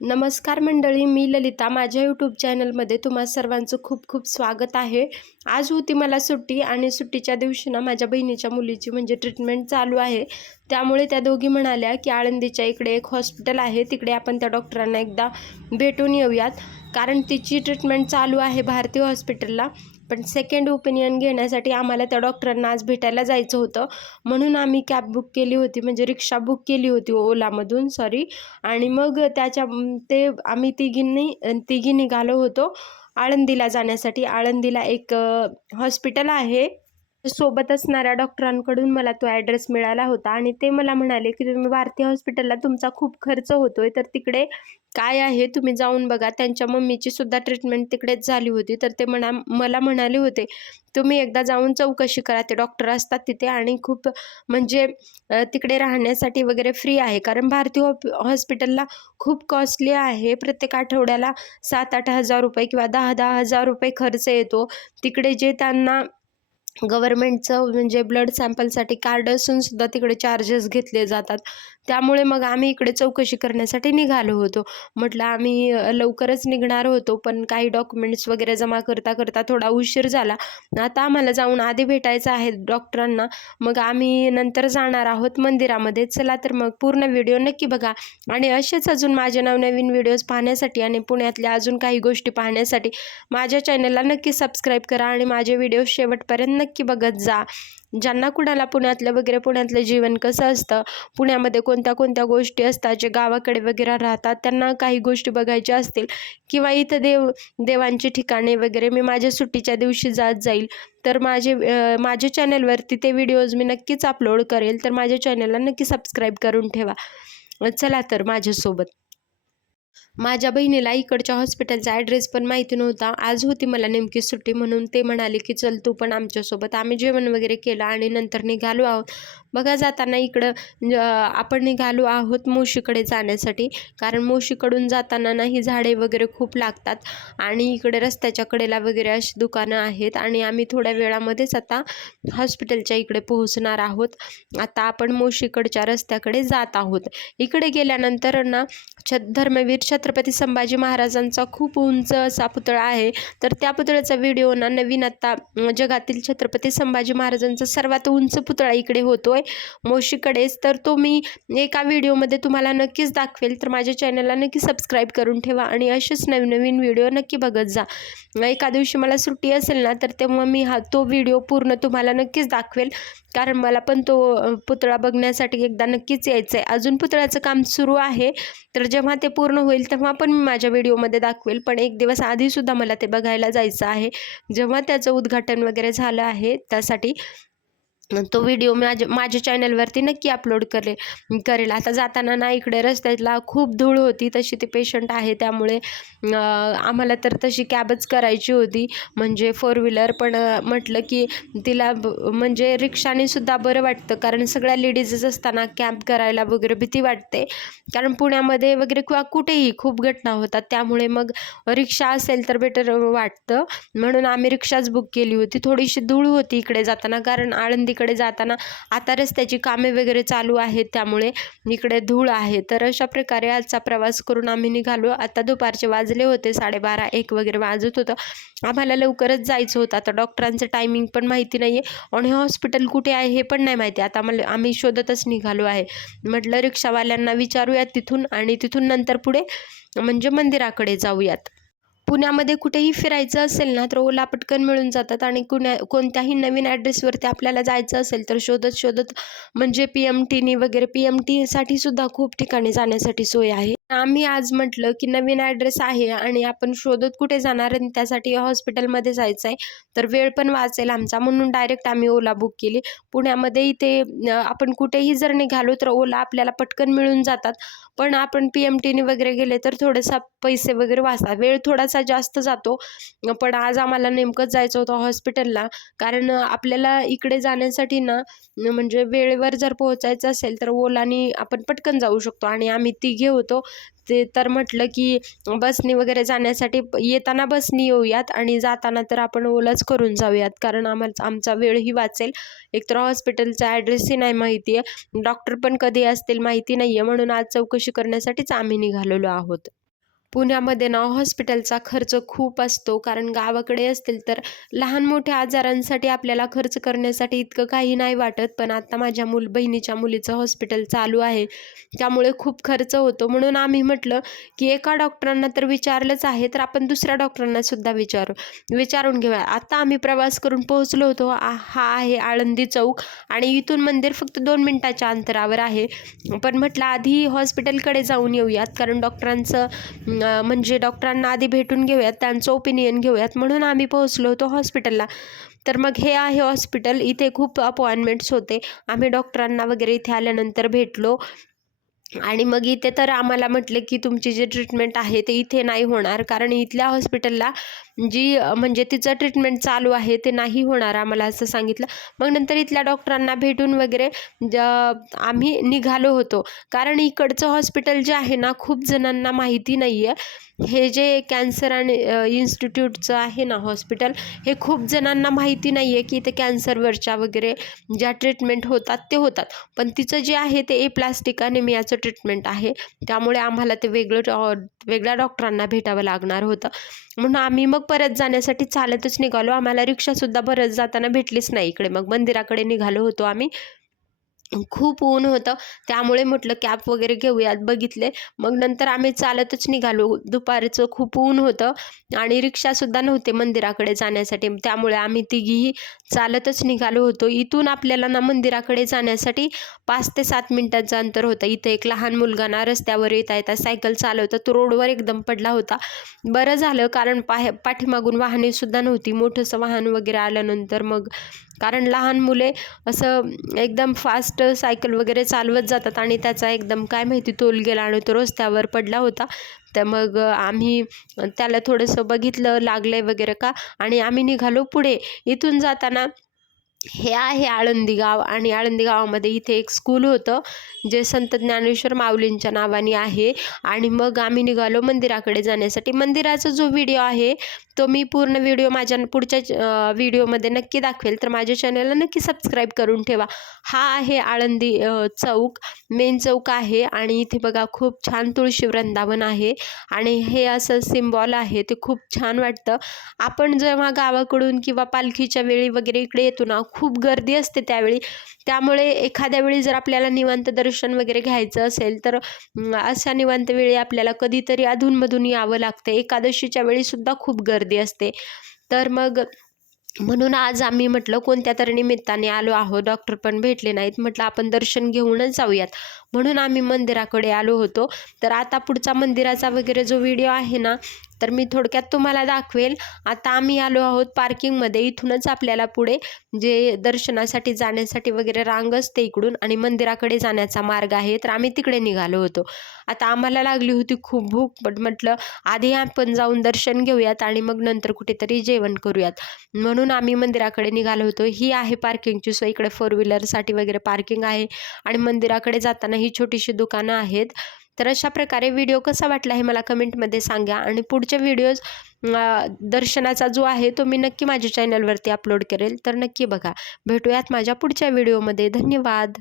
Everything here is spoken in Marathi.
नमस्कार मंडळी, मी ललिता. माझ्या यूट्यूब चॅनलमध्ये तुम्हा सर्वांचं खूप खूप स्वागत आहे. आज होती मला सुट्टी आणि सुट्टीच्या दिवशी ना माझ्या बहिणीच्या मुलीची म्हणजे ट्रीटमेंट चालू आहे. त्यामुळे त्या दोघी म्हणाल्या की आळंदीच्या इकडे एक हॉस्पिटल आहे, तिकडे आपण त्या डॉक्टरांना एकदा भेटून येऊयात. कारण तिची ट्रीटमेंट चालू आहे भारती हॉस्पिटलला. पण सेकंड ओपिनियन घेण्यासाठी आम्हाला त्या डॉक्टरांना आज भेटायला जायचं होतं. म्हणून आम्ही कॅब बुक केली होती, म्हणजे रिक्षा बुक केली होती ओलामधून, सॉरी. आणि मग ते आम्ही तिघी निघालो होतो आळंदीला जाण्यासाठी. आळंदीला एक हॉस्पिटल आहे. सोबत असणाऱ्या डॉक्टरांकडून मला तो ॲड्रेस मिळाला होता आणि ते मला म्हणाले की तुम्ही भारती हॉस्पिटलला तुमचा खूप खर्च होतोय, तर तिकडे काय आहे तुम्ही जाऊन बघा. त्यांच्या मम्मीची सुद्धा ट्रीटमेंट तिकडेच झाली होती. तर ते मला म्हणाले होते तुम्ही एकदा जाऊन चौकशी करा, ते डॉक्टर असतात तिथे आणि खूप म्हणजे तिकडे राहण्यासाठी वगैरे फ्री आहे. कारण भारती हॉस्पिटलला खूप कॉस्टली आहे. प्रत्येक आठवड्याला 7-8 हजार रुपये किंवा 10-10 हजार रुपये खर्च येतो. तिकडे जे त्यांना गव्हर्नमेंटचं म्हणजे ब्लड सॅम्पलसाठी कार्ड असून सुद्धा तिकडे चार्जेस घेतले जातात. त्यामुळे मग आम्ही इकडे चौकशी करण्यासाठी निघालो होतो. म्हटलं आम्ही लवकरच निघणार होतो, पण काही डॉक्युमेंट्स वगैरे जमा करता करता थोडा उशीर झाला. आता आम्हाला जाऊन आधी भेटायचं आहे डॉक्टरांना. मग आम्ही नंतर जाणार आहोत मंदिरामध्ये. चला तर मग पूर्ण व्हिडिओ नक्की बघा आणि असेच अजून माझे नवनवीन व्हिडिओज पाहण्यासाठी आणि पुण्यातल्या अजून काही गोष्टी पाहण्यासाठी माझ्या चॅनलला नक्की सबस्क्राईब करा आणि माझे व्हिडिओ शेवटपर्यंत नक्की बघत जा. ज्यांना कुणाला पुण्यातलं जीवन कसं असतं, पुण्यामध्ये कोणत्या कोणत्या गोष्टी असतात, जे गावाकडे वगैरे राहतात त्यांना काही गोष्टी बघायच्या असतील किंवा इथं देवांची ठिकाणे वगैरे मी माझ्या सुट्टीच्या दिवशी जात जाईल, तर माझ्या चॅनलवरती ते व्हिडिओज मी नक्कीच अपलोड करेल. तर माझ्या चॅनलला नक्की सबस्क्राईब करून ठेवा. चला तर माझ्यासोबत. माझ्या बहिणीला इकडच्या हॉस्पिटलचा ॲड्रेस पण माहिती नव्हता. आज होती मला नेमकी सुट्टी, म्हणून ते म्हणाले की चल तू पण आमच्यासोबत. आम्ही जेवण वगैरे केलं आणि नंतर निघालो आहोत. बघा जाताना इकडं आपण निघालो आहोत मोशीकडे जाण्यासाठी. कारण मोशीकडून जाताना ना ही झाडे वगैरे खूप लागतात आणि इकडे रस्त्याच्या कडेला वगैरे अशी दुकानं आहेत आणि आम्ही थोड्या वेळामध्येच आता हॉस्पिटलच्या इकडे पोहोचणार आहोत. आता आपण मोशीकडच्या रस्त्याकडे जात आहोत. इकडे गेल्यानंतर ना धर्मवीर छत्रपती संभाजी महाराजांचा खूप उंच असा पुतळा आहे. तर त्या पुतळ्याचा व्हिडिओ ना नवीन आता जगातील छत्रपती संभाजी महाराजांचा सर्वात उंच पुतळा इकडे होतोय मोशीकडेच. तर तो मी एका व्हिडिओमध्ये तुम्हाला नक्कीच दाखवेल. तर माझ्या चॅनलला नक्की सबस्क्राईब करून ठेवा आणि असेच नवीन नवीन व्हिडिओ नक्की बघत जा. एका दिवशी मला सुट्टी असेल ना, तर तेव्हा मी तो व्हिडिओ पूर्ण तुम्हाला नक्कीच दाखवेल. कारण मला पण तो पुतळा बघण्यासाठी एकदा नक्कीच यायचं आहे. अजून पुतळ्याचं काम सुरू आहे, तर जेव्हा ते पूर्ण होईल तेव्हा पण मी माझ्या व्हिडिओमध्ये दाखवेल. पण एक दिवस आधीसुद्धा मला ते बघायला जायचं आहे, जेव्हा त्याचं उद्घाटन वगैरे झालं आहे. त्यासाठी तो व्हिडिओ माझ्या चॅनलवरती नक्की अपलोड करेल. आता जाताना ना इकडे रस्त्याला खूप धूळ होती, तशी ते पेशंट आहे त्यामुळे आम्हाला तर तशी कॅबच करायची होती, म्हणजे 4 व्हीलर. पण म्हटलं की तिला म्हणजे रिक्षाने सुद्धा बरं वाटतं, कारण सगळ्या लेडीजच असताना कॅब करायला वगैरे भीती वाटते. कारण पुण्यामध्ये वगैरे किंवा कुठेही खूप घटना होतात, त्यामुळे मग रिक्षा असेल तर बेटर वाटतं. म्हणून आम्ही रिक्षाच बुक केली होती. थोडीशी धूळ होती इकडे जाताना, कारण आळंदीकडे जाताना आता रस्त्याची कामे वगैरे चालू आहेत, त्यामुळे इकडे धूळ आहे. तर अशा प्रकारे आजचा प्रवास करून आम्ही निघालो. आता दुपारचे वाजले होते 12:30-1 वगैरे वाजत होतं. आम्हाला लवकरच जायचं होतं. आता डॉक्टरांचं टायमिंग पण माहिती नाही आहे आणि हॉस्पिटल कुठे आहे हे पण नाही माहिती. आता आम्ही शोधतच निघालो आहे. म्हटलं रिक्षावाल्यांना विचारूयात तिथून आणि तिथून नंतर पुढे म्हणजे मंदिराकडे जाऊयात. पुण्यामध्ये कुठेही फिरायचं असेल ना, तर ओला पटकन मिळून जातात आणि कोणत्याही नवीन ॲड्रेसवरती आपल्याला जायचं असेल तर शोधत शोधत म्हणजे PMTनी वगैरे PMTसाठी सुद्धा खूप ठिकाणी जाण्यासाठी सोय आहे. आम्ही आज म्हटलं की नवीन ॲड्रेस आहे आणि आपण शोधत कुठे जाणार आणि त्यासाठी हॉस्पिटलमध्ये जायचं आहे, तर वेळ पण वाचेल आमचा, म्हणून डायरेक्ट आम्ही ओला बुक केली. पुण्यामध्ये इथे आपण कुठेही जर निघालो तर ओला आपल्याला पटकन मिळून जातात. पण आपण PMTनी वगैरे गेले तर थोडेसा पैसे वगैरे वाचतात, वेळ थोडासा जास्त जातो. पण आज आम्हाला नेमकंच जायचं होतं हॉस्पिटलला, कारण आपल्याला इकडे जाण्यासाठी ना म्हणजे वेळेवर जर पोहोचायचं असेल तर ओलानी आपण पटकन जाऊ शकतो. आणि आम्ही तिघे होतो तर म्हटलं की बसनी वगैरे जाण्यासाठी येताना बसनी येऊयात आणि जाताना तर आपण ओलाच करून जाऊयात, कारण आमचा वेळही वाचेल. एकतर हॉस्पिटलचा ॲड्रेसही नाही माहिती आहे, डॉक्टर पण कधी असतील माहिती नाही आहे, म्हणून आज चौकशी करण्यासाठीच आम्ही निघालेलो आहोत. पुण्यामध्ये ना हॉस्पिटलचा खर्च खूप असतो, कारण गावाकडे असतील तर लहान मोठ्या आजारांसाठी आपल्याला खर्च करण्यासाठी इतकं काही नाही वाटत. पण आता माझ्या बहिणीच्या मुलीचं हॉस्पिटल चालू आहे, त्यामुळे खूप खर्च होतो. म्हणून आम्ही म्हटलं की एका डॉक्टरांना तर विचारलंच आहे, तर आपण दुसऱ्या डॉक्टरांना सुद्धा विचारून घेऊया. आता आम्ही प्रवास करून पोहोचलो होतो. हा आहे आळंदी चौक आणि इथून मंदिर फक्त 2 मिनिटाच्या अंतरावर आहे. पण म्हटलं आधी हॉस्पिटलकडे जाऊन येऊयात, कारण म्हणजे डॉक्टरांना आधी भेटून घेऊयात, त्यांचं ओपिनियन घेऊयात, म्हणून आम्ही पोहोचलो होतो हॉस्पिटलला. तर मग हे आहे हॉस्पिटल. इथे खूप अपॉइंटमेंट्स होते. आम्ही डॉक्टरांना वगैरे इथे आल्यानंतर भेटलो आणि मग इथे तर आम्हाला म्हटले की तुमची जी ट्रीटमेंट आहे ते इथे नाही होणार, कारण इथल्या हॉस्पिटलला म्हणजे तिचं ट्रीटमेंट चालू आहे ते नाही होणार आम्हाला असं सांगितलं. मग नंतर इथल्या डॉक्टरांना भेटून वगैरे आम्ही निघालो होतो, कारण इकडचं हॉस्पिटल जे आहे ना खूप जणांना माहिती नाही आहे. हे जे कॅन्सर आणि इन्स्टिट्यूटचं आहे ना हॉस्पिटल, हे खूप जणांना माहिती नाही आहे की इथे कॅन्सरवरच्या वगैरे ज्या ट्रीटमेंट होतात ते होतात. पण तिचं जे आहे ते एप्लास्टिक अनिमियाचं ट्रीटमेंट आहे, त्यामुळे आम्हाला ते वेगळ्या डॉक्टरांना भेटावं लागणार होतं. म्हणून आम्ही मग परत जाण्यासाठी चालतच निघालो. आम्हाला रिक्षासुद्धा परत जाताना भेटलीच नाही. इकडे मग मंदिराकडे निघालो होतो आम्ही. खूप ऊन होतं, त्यामुळे म्हटलं कॅब वगैरे घेऊयात, बघितले. मग नंतर आम्ही चालतच निघालो. दुपारचं खूप ऊन होतं आणि रिक्षासुद्धा नव्हते मंदिराकडे जाण्यासाठी, त्यामुळे आम्ही तिघीही चालतच निघालो होतो. इथून आपल्याला ना मंदिराकडे जाण्यासाठी 5 ते 7 मिनिटांचं अंतर होतं. इथे एक लहान मुलगा ना रस्त्यावर येता सायकल चालवता तो रोडवर एकदम पडला होता. बरं झालं, कारण पाठीमागून वाहनेसुद्धा नव्हती. मोठंसं वाहन वगैरे आल्यानंतर मग, कारण लहान मुले असं एकदम फास्ट सायकल वगैरे चालवत जातात आणि त्याचा एकदम काय माहिती तोल गेला आणि तो रस्त्यावर पडला होता. तर मग आम्ही त्याला थोडंसं बघितलं लागलंय वगैरे का, आणि आम्ही निघालो पुढे. इथून जाताना हे आहे आळंदी गाव आणि आळंदी गावामध्ये इथे एक स्कूल होतं जे संत ज्ञानेश्वर माऊलींच्या नावाने आहे. आणि मग आम्ही निघालो मंदिराकडे जाण्यासाठी. मंदिराचा जो व्हिडिओ आहे तो मी पूर्ण व्हिडिओ माझ्या पुढच्या व्हिडिओमध्ये नक्की दाखवेल, तर माझ्या चॅनलला नक्की सबस्क्राईब करून ठेवा. हा आहे आळंदी चौक, मेन चौक आहे. आणि इथे बघा खूप छान तुळशी वृंदावन आहे आणि हे असं सिम्बॉल आहे, ते खूप छान वाटतं. आपण जेव्हा गावाकडून किंवा पालखीच्या वेळी वगैरे इकडे येतो ना, खूप गर्दी असते त्यावेळी, त्यामुळे एखाद्या वेळी जर आपल्याला निवांत दर्शन वगैरे घ्यायचं असेल तर अशा निवांत वेळी आपल्याला कधीतरी अधूनमधून यावं लागतं. एकादशीच्या वेळीसुद्धा खूप गर्दी असते. तर मग म्हणून आज आम्ही म्हटलं कोणत्या तरी निमित्ताने आलो आहोत, डॉक्टर पण भेटले नाहीत, म्हटलं आपण दर्शन घेऊनच जाऊयात, म्हणून आम्ही मंदिराकडे आलो होतो. तर आता पुढचा मंदिराचा वगैरे जो व्हिडिओ आहे ना, तर मी थोडक्यात तुम्हाला दाखवेल. आता आम्ही आलो आहोत पार्किंगमध्ये. इथूनच आपल्याला पुढे जे दर्शनासाठी जाण्यासाठी वगैरे रांग असते इकडून आणि मंदिराकडे जाण्याचा मार्ग आहे, तर आम्ही तिकडे निघालो होतो. आता आम्हाला लागली होती खूप भूक, पण म्हटलं आधी आपण जाऊन दर्शन घेऊयात आणि मग नंतर कुठेतरी जेवण करूयात, म्हणून आम्ही मंदिराकडे निघालो होतो. ही आहे पार्किंगची सोय. इकडे 4 व्हीलरसाठी वगैरे पार्किंग आहे आणि मंदिराकडे जाताना ही छोटीशी दुकानं आहेत. तर अशा प्रकारे व्हिडिओ कसा वाटला हे मला कमेंटमध्ये सांगा आणि पुढचे व्हिडिओज दर्शनाचा जो आहे तो मी नक्की माझ्या चॅनलवरती अपलोड करेल, तर नक्की बघा. भेटूयात माझ्या पुढच्या व्हिडिओमध्ये. धन्यवाद.